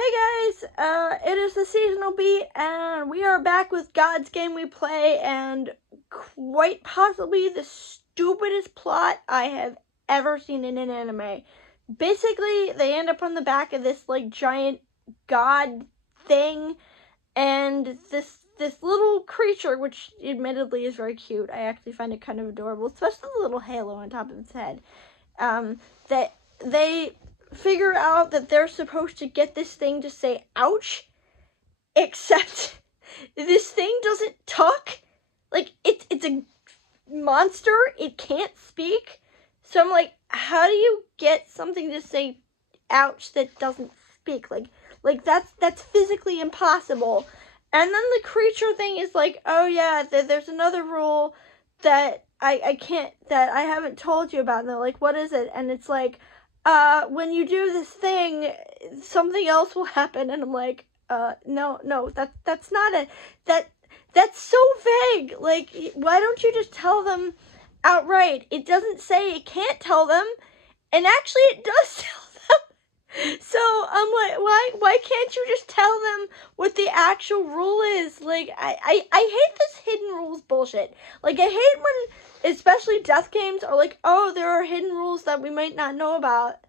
Hey guys, it is the Seasonal Beat, and we are back with God's Game We Play, and quite possibly the stupidest plot I have ever seen in an anime. Basically, they end up on the back of this, giant god thing, and this little creature, which admittedly is very cute. I actually find it kind of adorable, especially the little halo on top of its head. That they figure out that they're supposed to get this thing to say ouch, except this thing doesn't talk. It's a monster, it can't speak. So I'm like, how do you get something to say ouch that doesn't speak? That's physically impossible. And then the creature thing is like, oh yeah, there's another rule that I can't, that I haven't told you about. And they're like, what is it? And it's like, when you do this thing, something else will happen. And I'm like, no, that's not it. That's so vague. Like, why don't you just tell them outright? It doesn't say it can't tell them, and actually it does tell them. So I'm like, why can't you just tell them what the actual rule is? Like, I hate this hidden rules bullshit. Like, I hate when, especially death games, are like, oh, there are hidden rules that we might not know about,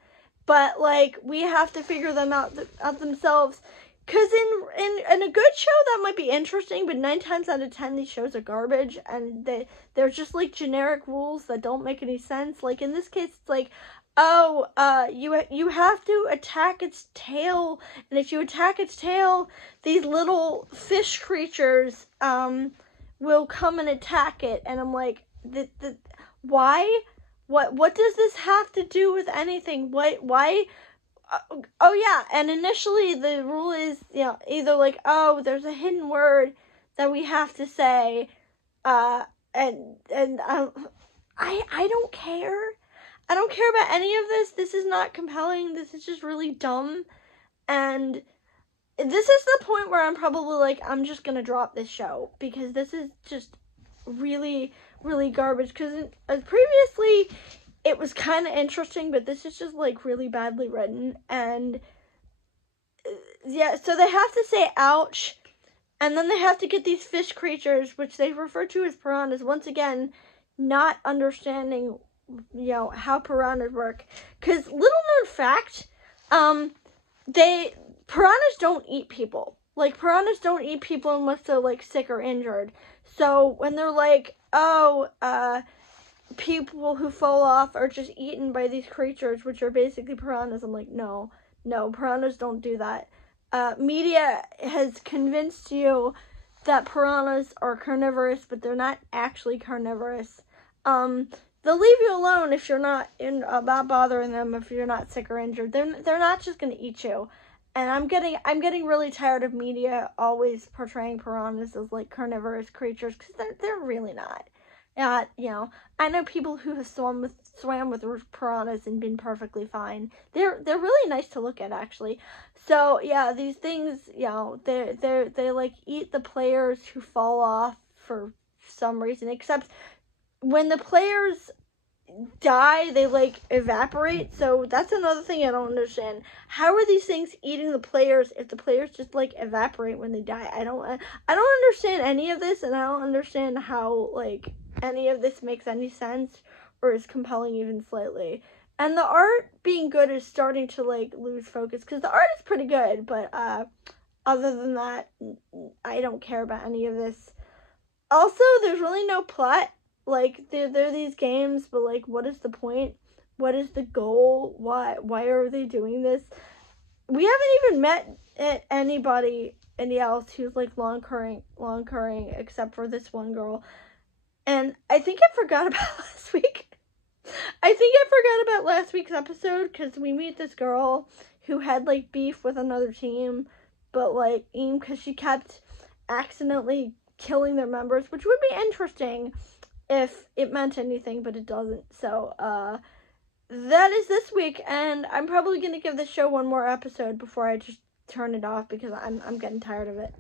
but, like, we have to figure them out themselves. Because in a good show, that might be interesting, but 9 times out of 10, these shows are garbage, and they're just, like, generic rules that don't make any sense. Like, in this case, it's like, oh, you have to attack its tail, and if you attack its tail, these little fish creatures, will come and attack it, and I'm like, why? What does this have to do with anything? Why? Oh yeah, and initially the rule is, either like, oh, there's a hidden word that we have to say, and I don't care. I don't care about any of this. This is not compelling. This is just really dumb, and this is the point where I'm probably like, I'm just gonna drop this show, because this is just really, really garbage, because previously it was kind of interesting, but this is just, like, really badly written, and, yeah, so they have to say ouch, and then they have to get these fish creatures, which they refer to as piranhas, once again, not understanding, how piranhas work, because, little known fact, piranhas don't eat people. Like, piranhas don't eat people unless they're, like, sick or injured, so when they're like, oh, people who fall off are just eaten by these creatures, which are basically piranhas. I'm like, no, piranhas don't do that. Media has convinced you that piranhas are carnivorous, but they're not actually carnivorous. They'll leave you alone if you're not bothering them, if you're not sick or injured. They're not just gonna eat you. And I'm getting really tired of media always portraying piranhas as, like, carnivorous creatures, because they're really not. I know people who have swam with piranhas and been perfectly fine. They're really nice to look at, actually. So yeah, these things, they like eat the players who fall off for some reason. Except when the players die, they, like, evaporate. So that's another thing I don't understand. How are these things eating the players if the players just, like, evaporate when they die? I don't understand any of this, and I don't understand how, like, any of this makes any sense or is compelling even slightly. And the art being good is starting to, like, lose focus, because the art is pretty good, but other than that, I don't care about any of this. Also, there's really no plot. Like, there are these games, but, like, what is the point? What is the goal? Why are they doing this? We haven't even met anybody else who's, like, long curring, except for this one girl. And I think I forgot about last week. I think I forgot about last week's episode, because we meet this girl who had, like, beef with another team, but, like, because she kept accidentally killing their members, which would be interesting if it meant anything, but it doesn't. So, that is this week, and I'm probably going to give this show one more episode before I just turn it off, because I'm getting tired of it.